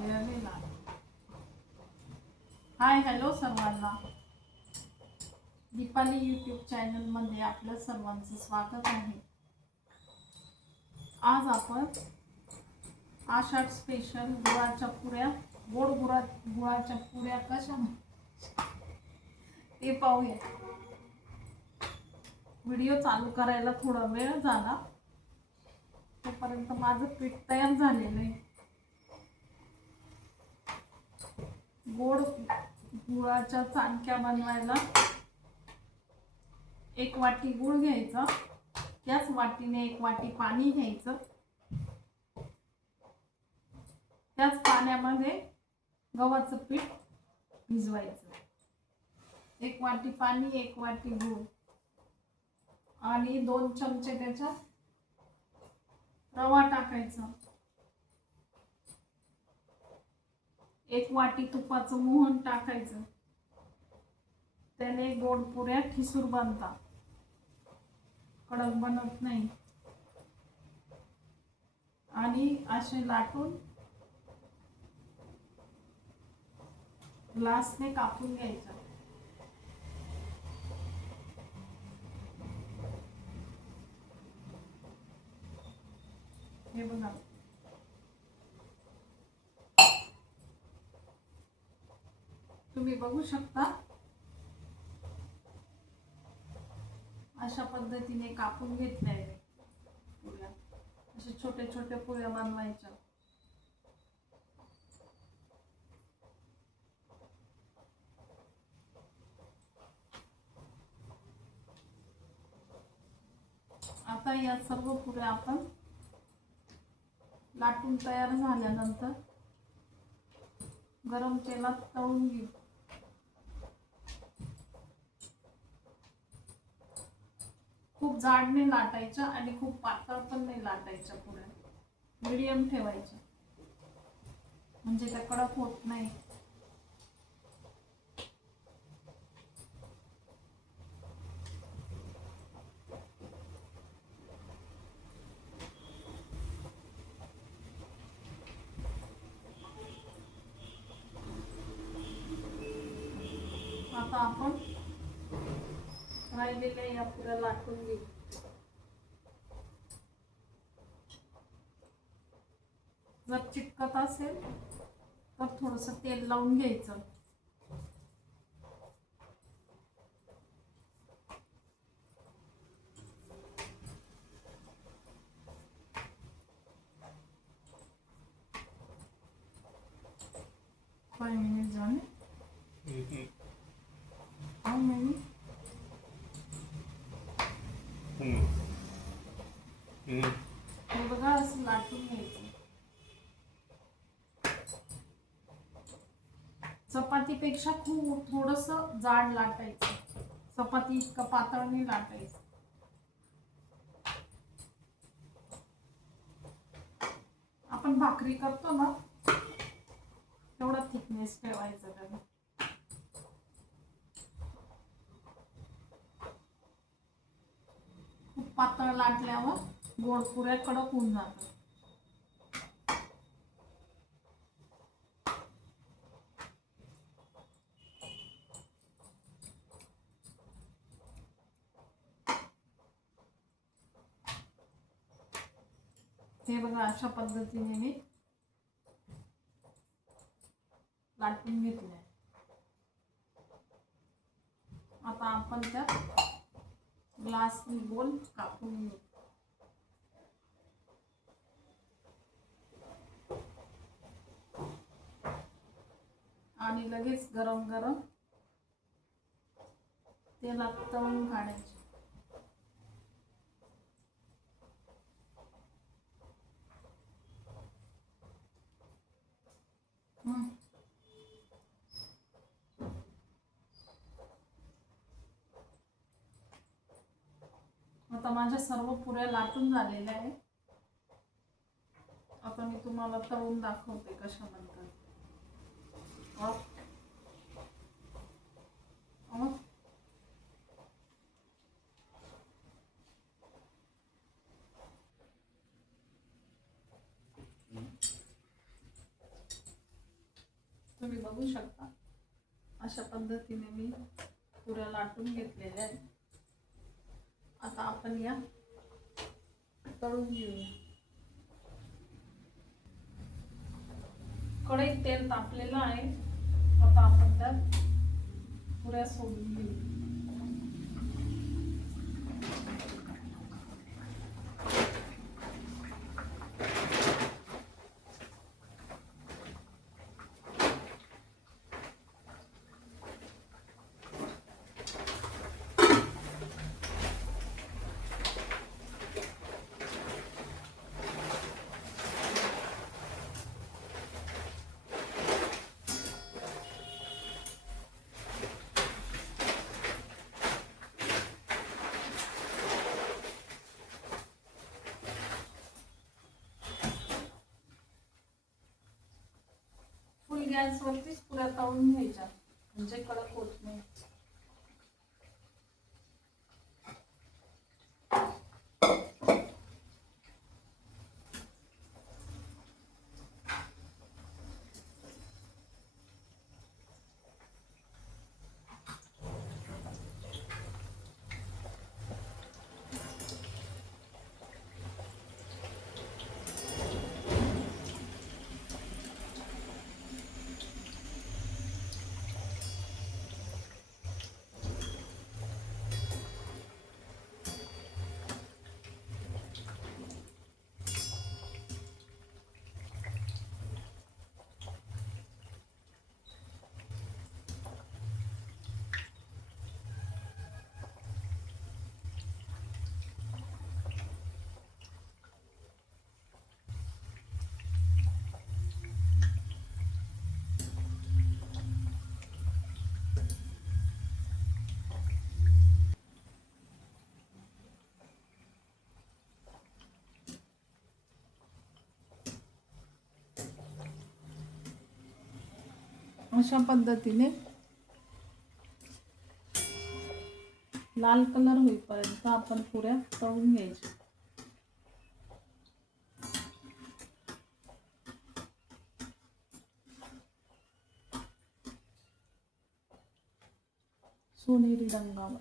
वेळेला. Hi hello सर्वांना, Deepali YouTube चॅनलमध्ये आपलं सर्वांचं स्वागत आहे. आज आपण आषाढ स्पेशल गुळाच्या पुऱ्या, गोड गुळाच्या पुऱ्या कशा ते पाहूया. व्हिडिओ चालू करायला थोडा वेळ झाला, तोपर्यंत माझं पीठ तयार झालेलं आहे. गोड गुळाच्या चाणक्या बनवायला 1 वाटी गुळ घ्यायचा, त्याच वाटीने 1 वाटी पाणी घ्यायचं. त्याच पाण्यामध्ये गव्हाचं पीठ भिजवायचं. 1 वाटी पाणी, 1 वाटी गूळ आणि 2 चमचे त्याच्यात रवा टाकायचा. 1 वाटी तुपाचं मोहन टाकायचं. त्याने गोड पुऱ्या ठिसूर बनतात, कडक बनत नाही. आणि असे लाटून ग्लासने कापून घ्यायचं. हे बघा, तुम्ही बघू शकता. अशा पद्धतीने कापून घेतलंय पुऱ्या. असे छोटे छोटे पुऱ्या बनवायच्या. आता या सर्व पुऱ्या आपण लाटून तयार झाल्यानंतर गरम तेलात तळून घेऊ. खूप जाड नाही लाटायच्या आणि खूप पातळ पण नाही लाटायच्या. पुऱ्या मीडियम ठेवायच्या, म्हणजे त्या कडक होत नाही. आता आपण राहिलेल्या या पुऱ्या लाटून घेऊ. जर चिकट असेल तर थोडंसं तेल लावून घ्यायचं. Five minutes झाले. How many? हे बघा, असं लाटून घ्यायचं. चपातीपेक्षा खूप थोडंसं जाड लाटायचं. चपाती इतकं पातळ नाही लाटायचं. आपण भाकरी करतो ना, तेवढा थिकनेस ठेवायचा त्याला. खूप पातळ लाटल्यावर गोड पुऱ्या कडक होऊन जातात. हे बघा, अशा पद्धतीने मी लाटून घेतले. आता आपण त्या ग्लासने गोल कापून घेऊ. आणि लगेच गरम गरम तेलात तळून काढायचे. आता माझ्या सर्व पुऱ्या लाटून झालेल्या आहेत. आता मी तुम्हाला तळून दाखवते कशा बनतात. तुम्ही बघू शकता अशा पद्धतीने मी पुऱ्या लाटून घेतलेल्या आहेत. आता आपण या तळून घेऊया. कढईत तेल तापलेलं आहे. आता आपण त्यात पुऱ्या सोडून घेऊ. फुल गॅसवरतीच पुऱ्या तळून घ्यायच्या म्हणजे कडक होत नाही. अशा पद्धतीने लाल कलर होईपर्यंत आपण पुऱ्या तळून घ्यायच्या. सोनेरी रंगावर.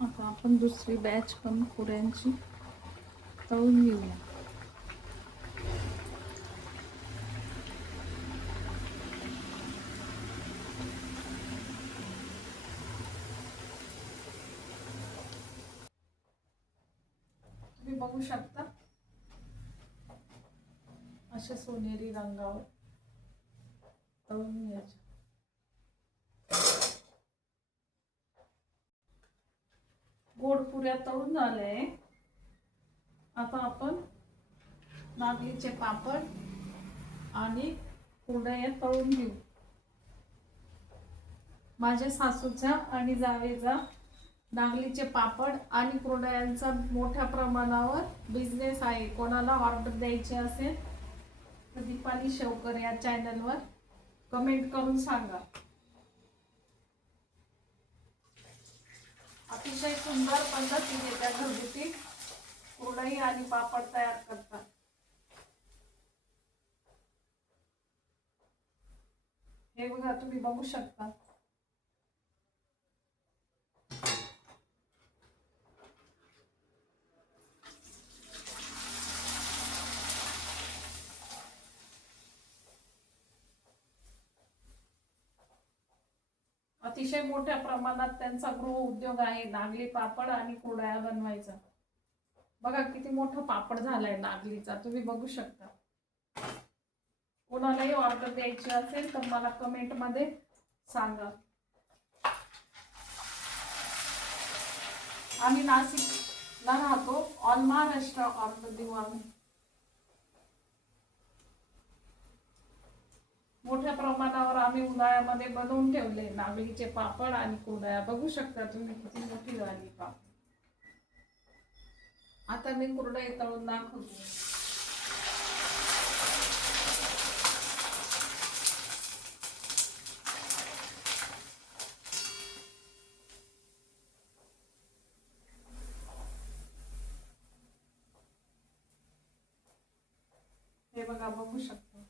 आता आपण दुसरी बॅच पण पुऱ्यांची तळून घेऊया. तुम्ही बघू शकता अशा सोनेरी रंगावर तळून घ्यायचे. गोड पुऱ्या तळून झाले. आता आपण नागलीचे पापड आणि कुरडया तळून घेऊ. माझ्या सासूचा आणि जावेचा नागलीचे पापड आणि कुरडयांचा मोठ्या प्रमाणावर बिझनेस आहे. कोणाला ऑर्डर द्यायची असेल तर दीपाली शेवकर या चॅनलवर कमेंट करून सांगा. अतिशय सुंदर पद्धतीने त्या घरगुती कुरडई आणि पापड तयार करतात. हे बघा, तुम्ही बघू शकता. अतिशय मोठ्या प्रमाणात त्यांचा गृह उद्योग आहे, नागली पापड आणि कुरडया बनवायचा. बघा किती मोठा पापड झालाय नागलीचा, तुम्ही बघू शकता. कोणालाही ऑर्डर द्यायची असेल तर मला कमेंट मध्ये सांगा. आम्ही नाशिकला राहतो. ऑल महाराष्ट्र ऑर्डर देऊ आम्ही. मोठ्या प्रमाणावर आम्ही उन्हाळ्यामध्ये बनवून ठेवले नागलीचे पापड आणि कुरडया. बघू शकता तुम्ही किती मोठी झाली पापड. आता मी कुरडई तळून दाखवते. हे बघा, बघू शकता.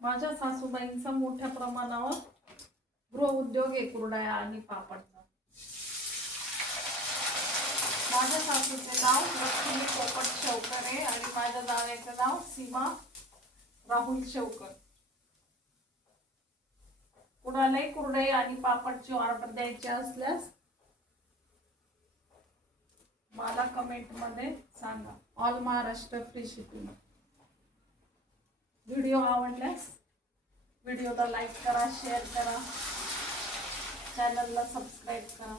माझ्या सासूबाईंचा मोठ्या प्रमाणावर गृहउद्योग आहे कुरडया आणि पापडचा. माझ्या सासूचे नाव लक्ष्मी पोपट शेवकर आहे आणि माझ्या जावेचे नाव सीमा राहुल शेवकर. कुणालाही कुरडई आणि पापडची ऑर्डर द्यायची असल्यास मला कमेंट मध्ये सांगा. All Maharashtra free shipping. Video आवडल्यास व्हिडिओला लाईक करा, शेअर करा, चॅनलला सबस्क्राईब करा.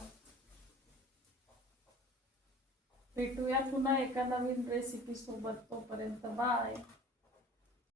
भेटूया पुन्हा एका नवीन रेसिपी सोबत. तोपर्यंत बाय.